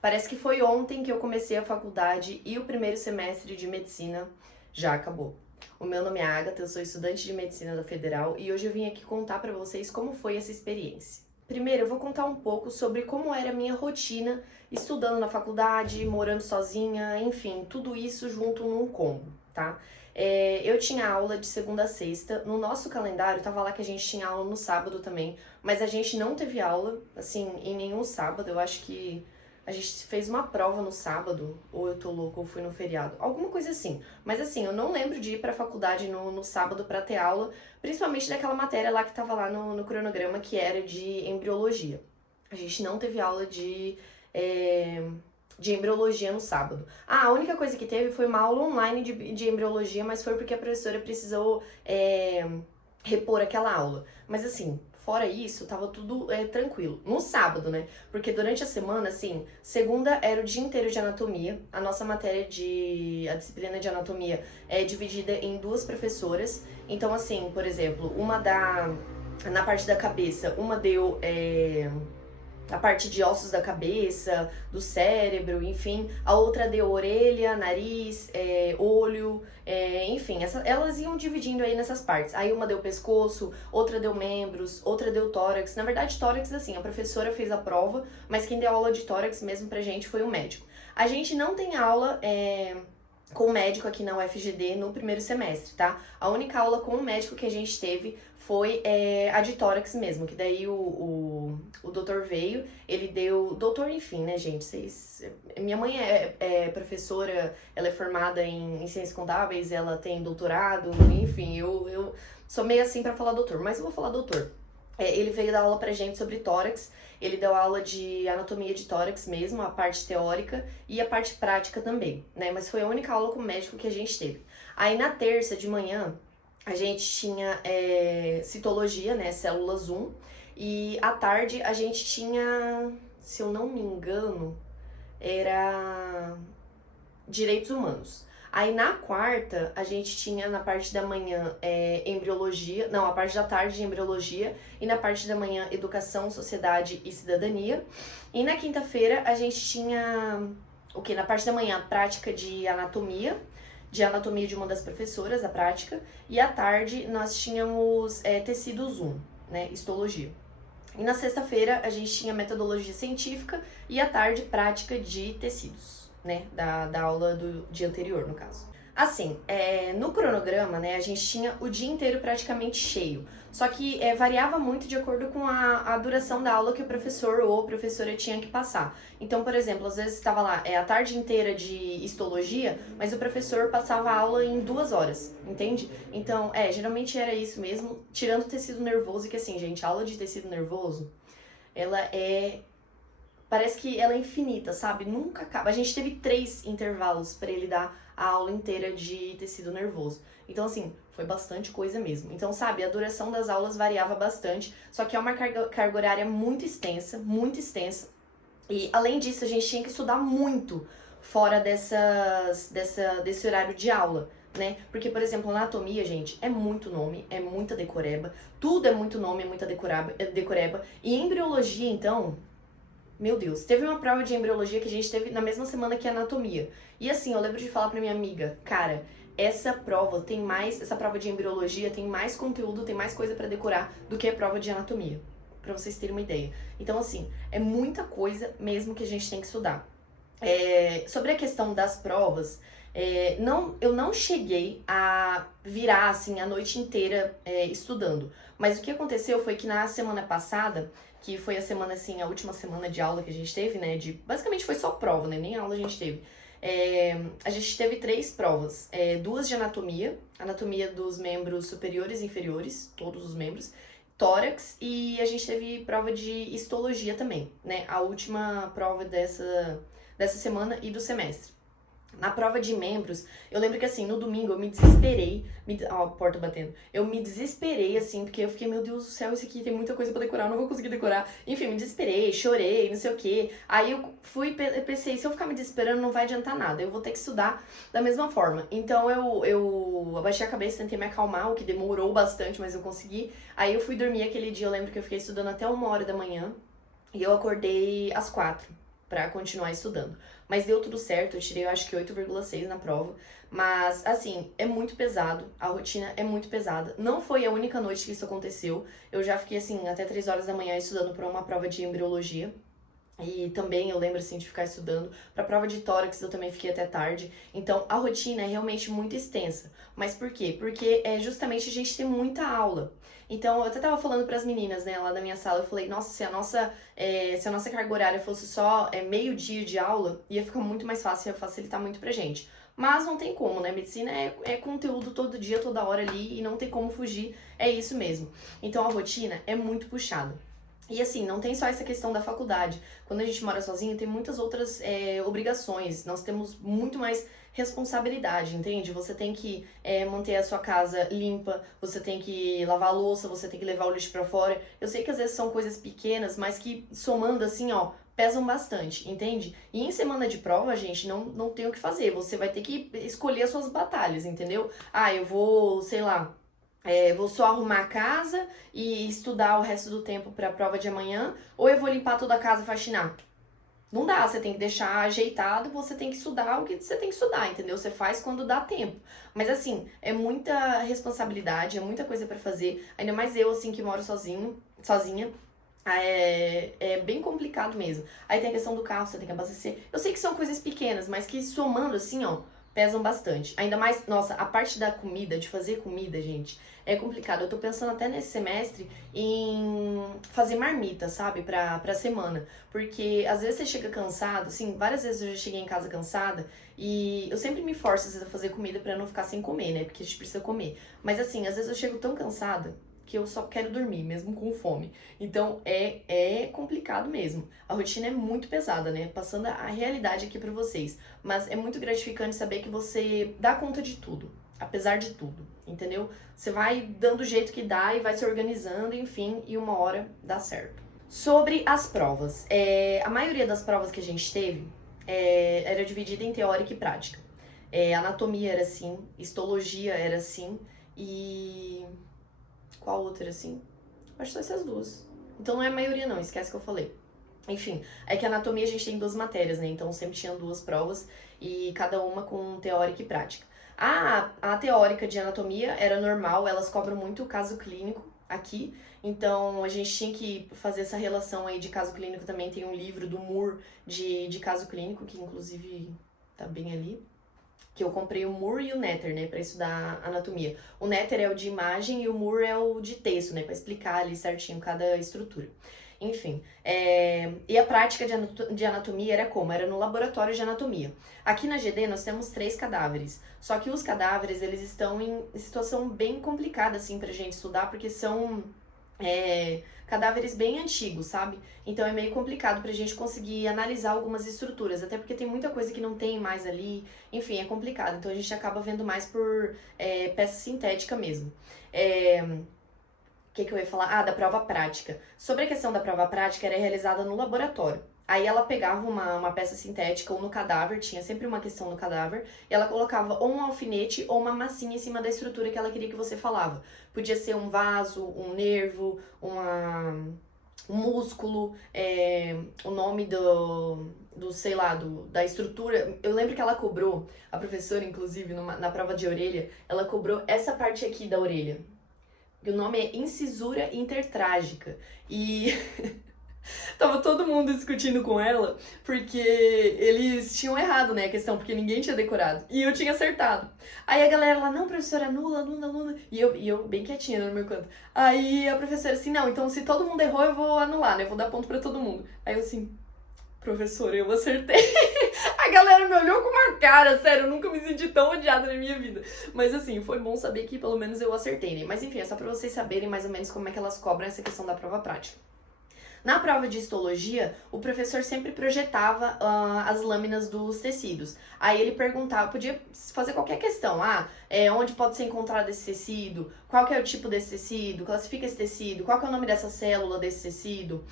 Parece que foi ontem que eu comecei a faculdade e o primeiro semestre de medicina já acabou. O meu nome é Agatha, eu sou estudante de medicina da Federal e hoje eu vim aqui contar pra vocês como foi essa experiência. Primeiro, eu vou contar um pouco sobre como era a minha rotina estudando na faculdade, morando sozinha, enfim, tudo isso junto num combo, tá? Eu tinha aula de segunda a sexta, no nosso calendário tava lá que a gente tinha aula no sábado também, mas a gente não teve aula, assim, em nenhum sábado. Eu acho que a gente fez uma prova no sábado, ou eu tô louca, ou fui no feriado, alguma coisa assim. Mas assim, eu não lembro de ir pra faculdade no sábado pra ter aula, principalmente daquela matéria lá que tava lá no cronograma, que era de embriologia. A gente não teve aula de embriologia no sábado. Ah, a única coisa que teve foi uma aula online de embriologia, mas foi porque a professora precisou repor aquela aula. Mas assim, fora isso, tava tudo tranquilo. No sábado, né? Porque durante a semana, assim, segunda era o dia inteiro de anatomia. A nossa a disciplina de anatomia é dividida em duas professoras. Então, assim, por exemplo, na parte da cabeça, uma deu a parte de ossos da cabeça, do cérebro, enfim. A outra deu orelha, nariz, olho, enfim. Elas iam dividindo aí nessas partes. Aí uma deu pescoço, outra deu membros, outra deu tórax. Na verdade, tórax, assim, a professora fez a prova, mas quem deu aula de tórax mesmo pra gente foi o médico. A gente não tem aula com o médico aqui na UFGD no primeiro semestre, tá? A única aula com o médico que a gente teve foi a de tórax mesmo, que daí o doutor veio, ele deu... Doutor, enfim, né, gente? Minha mãe é professora, ela é formada em ciências contábeis, ela tem doutorado, enfim, eu sou meio assim pra falar doutor, mas eu vou falar doutor. Ele veio dar aula pra gente sobre tórax, ele deu aula de anatomia de tórax mesmo, a parte teórica e a parte prática também, né? Mas foi a única aula com o médico que a gente teve. Aí na terça de manhã, a gente tinha citologia, né? Células 1, e à tarde a gente tinha, se eu não me engano, era direitos humanos. Aí na quarta, a gente tinha na parte da manhã embriologia, não, a parte da tarde embriologia, e na parte da manhã educação, sociedade e cidadania. E na quinta-feira a gente tinha, o que? Na parte da manhã, prática de anatomia de uma das professoras, a prática, e à tarde nós tínhamos tecidos 1, né, histologia. E na sexta-feira a gente tinha metodologia científica e à tarde prática de tecidos, né, da aula do dia anterior, no caso. Assim, no cronograma, né, a gente tinha o dia inteiro praticamente cheio, só que variava muito de acordo com a duração da aula que o professor ou a professora tinha que passar. Então, por exemplo, às vezes estava lá a tarde inteira de histologia, mas o professor passava a aula em 2 horas, entende? Então, geralmente era isso mesmo, tirando o tecido nervoso, que assim, gente, a aula de tecido nervoso, ela parece que ela é infinita, sabe? Nunca acaba. A gente teve 3 intervalos para ele dar a aula inteira de tecido nervoso. Então, assim, foi bastante coisa mesmo. Então, sabe, a duração das aulas variava bastante, só que é uma carga horária muito extensa, muito extensa. E, além disso, a gente tinha que estudar muito fora desse horário de aula, né? Porque, por exemplo, anatomia, gente, é muito nome, é muita decoreba. Tudo é muito nome, é muita decoreba. E embriologia, então... Meu Deus, teve uma prova de embriologia que a gente teve na mesma semana que a anatomia. E assim, eu lembro de falar pra minha amiga, cara, essa prova de embriologia tem mais conteúdo, tem mais coisa pra decorar do que a prova de anatomia. Pra vocês terem uma ideia. Então, assim, é muita coisa mesmo que a gente tem que estudar. Sobre a questão das provas, eu não cheguei a virar, assim, a noite inteira estudando. Mas o que aconteceu foi que na semana passada, que foi a semana, assim, a última semana de aula que a gente teve, né, basicamente foi só prova, né, nem aula a gente teve. A gente teve 3 provas, 2 de anatomia dos membros superiores e inferiores, todos os membros, tórax, e a gente teve prova de histologia também, né, a última prova dessa semana e do semestre. Na prova de membros, eu lembro que assim, no domingo eu me desesperei, ó, a porta batendo, eu me desesperei assim, porque eu fiquei, meu Deus do céu, isso aqui tem muita coisa pra decorar, eu não vou conseguir decorar. Enfim, me desesperei, chorei, não sei o que. Aí eu pensei, se eu ficar me desesperando não vai adiantar nada, eu vou ter que estudar da mesma forma. Então eu abaixei a cabeça, tentei me acalmar, o que demorou bastante, mas eu consegui. Aí eu fui dormir aquele dia, eu lembro que eu fiquei estudando até 1 hora da manhã, e eu acordei às 4. pra continuar estudando. Mas deu tudo certo, eu tirei, eu acho que 8,6 na prova. Mas, assim, é muito pesado, a rotina é muito pesada. Não foi a única noite que isso aconteceu. Eu já fiquei, assim, até 3 horas da manhã estudando pra uma prova de embriologia. E também eu lembro, assim, de ficar estudando. Pra prova de tórax eu também fiquei até tarde. Então, a rotina é realmente muito extensa. Mas por quê? Porque justamente a gente tem muita aula. Então, eu até tava falando pras meninas, né, lá da minha sala, eu falei, nossa, se a nossa carga horária fosse só meio dia de aula, ia ficar muito mais fácil, ia facilitar muito pra gente. Mas não tem como, né? Medicina é conteúdo todo dia, toda hora ali, e não tem como fugir, é isso mesmo. Então, a rotina é muito puxada. E assim, não tem só essa questão da faculdade. Quando a gente mora sozinho, tem muitas outras obrigações. Nós temos muito mais responsabilidade, entende? Você tem que manter a sua casa limpa, você tem que lavar a louça, você tem que levar o lixo pra fora. Eu sei que às vezes são coisas pequenas, mas que somando assim, ó, pesam bastante, entende? E em semana de prova, gente, não tem o que fazer. Você vai ter que escolher as suas batalhas, entendeu? Ah, eu vou, sei lá. Vou só arrumar a casa e estudar o resto do tempo para a prova de amanhã, ou eu vou limpar toda a casa e faxinar. Não dá, você tem que deixar ajeitado, você tem que estudar o que você tem que estudar, entendeu? Você faz quando dá tempo. Mas assim, é muita responsabilidade, é muita coisa para fazer, ainda mais eu, assim, que moro sozinha. É bem complicado mesmo. Aí tem a questão do carro, você tem que abastecer. Eu sei que são coisas pequenas, mas que somando assim, ó, pesam bastante. Ainda mais, nossa, a parte da comida, de fazer comida, gente, é complicado. Eu tô pensando até nesse semestre em fazer marmita, sabe, pra semana. Porque às vezes você chega cansado, assim, várias vezes eu já cheguei em casa cansada e eu sempre me forço às vezes, a fazer comida pra não ficar sem comer, né, porque a gente precisa comer. Mas assim, às vezes eu chego tão cansada que eu só quero dormir, mesmo com fome. Então é complicado mesmo. A rotina é muito pesada, né? Passando a realidade aqui pra vocês. Mas é muito gratificante saber que você dá conta de tudo, apesar de tudo, entendeu? Você vai dando o jeito que dá e vai se organizando, enfim, e uma hora dá certo. Sobre as provas. A maioria das provas que a gente teve era dividida em teórica e prática. Anatomia era assim, histologia era assim, e qual outra, assim? Acho que só essas duas. Então não é a maioria não, esquece que eu falei. Enfim, é que a anatomia a gente tem 2 matérias, né? Então sempre tinha 2 provas e cada uma com teórica e prática. A teórica de anatomia era normal, elas cobram muito o caso clínico aqui. Então a gente tinha que fazer essa relação aí de caso clínico também. Tem um livro do Moore de caso clínico, que inclusive tá bem ali. Que eu comprei o Moore e o Netter, né, pra estudar anatomia. O Netter é o de imagem e o Moore é o de texto, né, pra explicar ali certinho cada estrutura. Enfim, e a prática de anatomia era como? Era no laboratório de anatomia. Aqui na GD nós temos 3 cadáveres, só que os cadáveres, eles estão em situação bem complicada, assim, pra gente estudar, porque são cadáveres bem antigos, sabe? Então é meio complicado pra gente conseguir analisar algumas estruturas, até porque tem muita coisa que não tem mais ali, enfim, é complicado. Então a gente acaba vendo mais por peça sintética mesmo. O que eu ia falar? Da prova prática. Sobre a questão da prova prática, era realizada no laboratório. Aí ela pegava uma peça sintética ou no cadáver, tinha sempre uma questão no cadáver, e ela colocava ou um alfinete ou uma massinha em cima da estrutura que ela queria que você falava. Podia ser um vaso, um nervo, um músculo, o nome sei lá, da estrutura. Eu lembro que ela cobrou, a professora, inclusive, na prova de orelha, ela cobrou essa parte aqui da orelha. O nome é incisura intertrágica. E tava todo mundo discutindo com ela, porque eles tinham errado, né, a questão, porque ninguém tinha decorado. E eu tinha acertado. Aí a galera lá, não, professora, anula, anula, anula. E eu bem quietinha no meu canto. Aí a professora assim, não, então se todo mundo errou, eu vou anular, né, eu vou dar ponto pra todo mundo. Aí eu assim, professora, eu acertei. A galera me olhou com uma cara, sério, eu nunca me senti tão odiada na minha vida. Mas assim, foi bom saber que pelo menos eu acertei, né? Mas enfim, é só pra vocês saberem mais ou menos como é que elas cobram essa questão da prova prática. Na prova de histologia, o professor sempre projetava as lâminas dos tecidos. Aí ele perguntava, podia fazer qualquer questão. Onde pode ser encontrado esse tecido? Qual que é o tipo desse tecido? Classifica esse tecido? Qual que é o nome dessa célula desse tecido?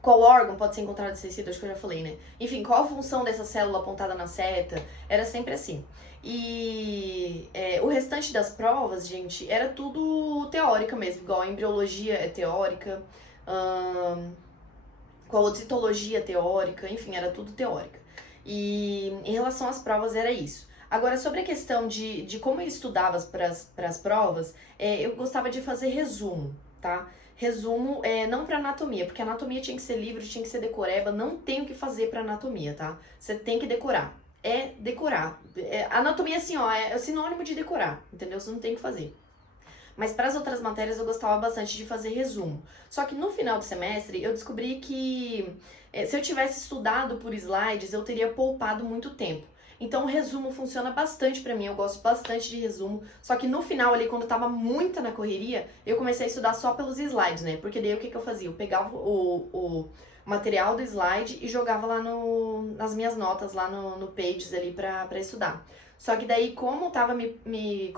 Qual órgão pode ser encontrado nesse tecido? Acho que eu já falei, né? Enfim, qual a função dessa célula apontada na seta? Era sempre assim. E o restante das provas, gente, era tudo teórica mesmo. Igual a embriologia é teórica. com a citologia teórica, enfim, era tudo teórica. E em relação às provas era isso. Agora, sobre a questão de como eu estudava para as provas, eu gostava de fazer resumo, tá? Resumo não para anatomia, porque anatomia tinha que ser livro, tinha que ser decoreba, não tem o que fazer para anatomia, tá? Você tem que decorar. É decorar. Anatomia, assim, ó, é sinônimo de decorar, entendeu? Você não tem o que fazer. Mas para as outras matérias eu gostava bastante de fazer resumo. Só que no final do semestre eu descobri que se eu tivesse estudado por slides, eu teria poupado muito tempo. Então o resumo funciona bastante pra mim, eu gosto bastante de resumo. Só que no final ali, quando eu tava muito na correria, eu comecei a estudar só pelos slides, né? Porque daí o que eu fazia? Eu pegava o material do slide e jogava lá nas minhas notas, lá no Pages ali pra estudar. Só que daí, como tava me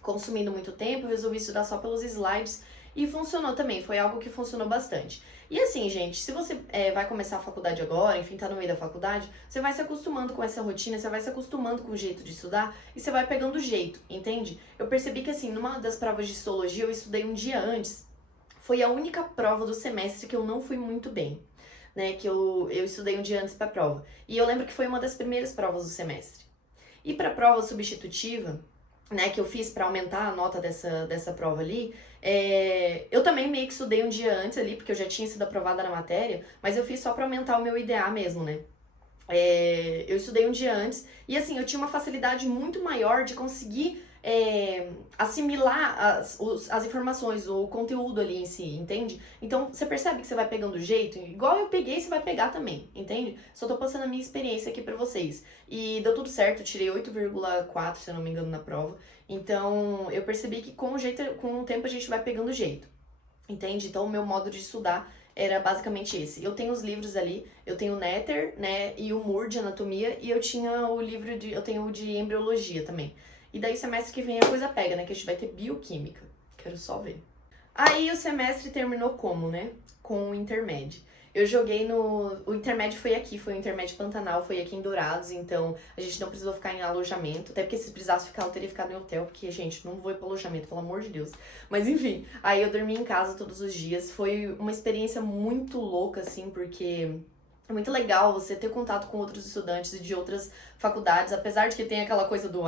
consumindo muito tempo, eu resolvi estudar só pelos slides e funcionou também, foi algo que funcionou bastante. E assim, gente, se você vai começar a faculdade agora, enfim, tá no meio da faculdade, você vai se acostumando com essa rotina, você vai se acostumando com o jeito de estudar e você vai pegando o jeito, entende? Eu percebi que assim, numa das provas de histologia, eu estudei um dia antes, foi a única prova do semestre que eu não fui muito bem, né, que eu estudei um dia antes pra prova. E eu lembro que foi uma das primeiras provas do semestre. E pra prova substitutiva, né, que eu fiz para aumentar a nota dessa prova ali, eu também meio que estudei um dia antes ali, porque eu já tinha sido aprovada na matéria, mas eu fiz só para aumentar o meu IDA mesmo, né? Eu estudei um dia antes e assim, eu tinha uma facilidade muito maior de conseguir assimilar as informações, o conteúdo ali em si, entende? Então, você percebe que você vai pegando o jeito, igual eu peguei, você vai pegar também, entende? Só tô passando a minha experiência aqui pra vocês. E deu tudo certo, eu tirei 8,4, se eu não me engano, na prova. Então, eu percebi que com o tempo a gente vai pegando o jeito, entende? Então, o meu modo de estudar era basicamente esse. Eu tenho os livros ali, eu tenho o Netter, né, e o Moore de anatomia, e eu tinha eu tenho o de embriologia também. E daí semestre que vem a coisa pega, né, que a gente vai ter bioquímica. Quero só ver. Aí o semestre terminou como, né? Com o intermédio. Eu joguei no... O intermédio foi aqui, foi o intermédio Pantanal, foi aqui em Dourados, então a gente não precisou ficar em alojamento, até porque se precisasse ficar, eu teria ficado em hotel, porque, gente, não vou ir pro alojamento, pelo amor de Deus. Mas enfim, aí eu dormi em casa todos os dias, foi uma experiência muito louca, assim, porque... É muito legal você ter contato com outros estudantes de outras faculdades, apesar de que tem aquela coisa do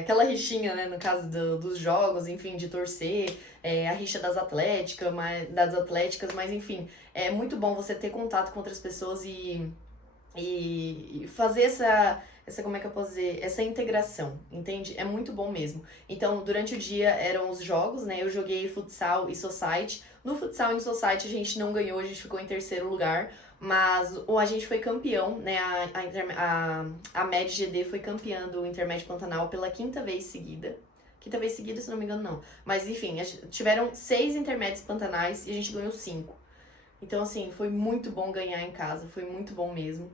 aquela rixinha, né, no caso dos jogos, enfim, de torcer, a rixa das atléticas, mas enfim, é muito bom você ter contato com outras pessoas e fazer como é que eu posso dizer, essa integração, entende? É muito bom mesmo. Então, durante o dia eram os jogos, né, eu joguei futsal e society. No futsal e no society a gente não ganhou, a gente ficou em terceiro lugar, mas a gente foi campeão, né, a MED GD foi campeã do Intermédio Pantanal pela quinta vez seguida. Quinta vez seguida, se não me engano, não. Mas, enfim, tiveram 6 intermédios pantanais e a gente ganhou 5. Então, assim, foi muito bom ganhar em casa, foi muito bom mesmo.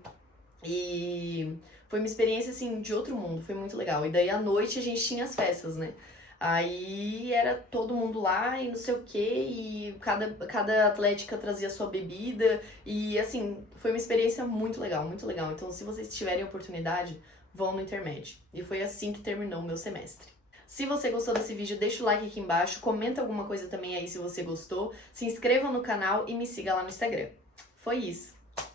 E foi uma experiência, assim, de outro mundo, foi muito legal. E daí, à noite, a gente tinha as festas, né? Aí era todo mundo lá e não sei o quê, e cada atlética trazia sua bebida, e assim, foi uma experiência muito legal, muito legal. Então, se vocês tiverem oportunidade, vão no intermédio. E foi assim que terminou o meu semestre. Se você gostou desse vídeo, deixa o like aqui embaixo, comenta alguma coisa também aí se você gostou, se inscreva no canal e me siga lá no Instagram. Foi isso!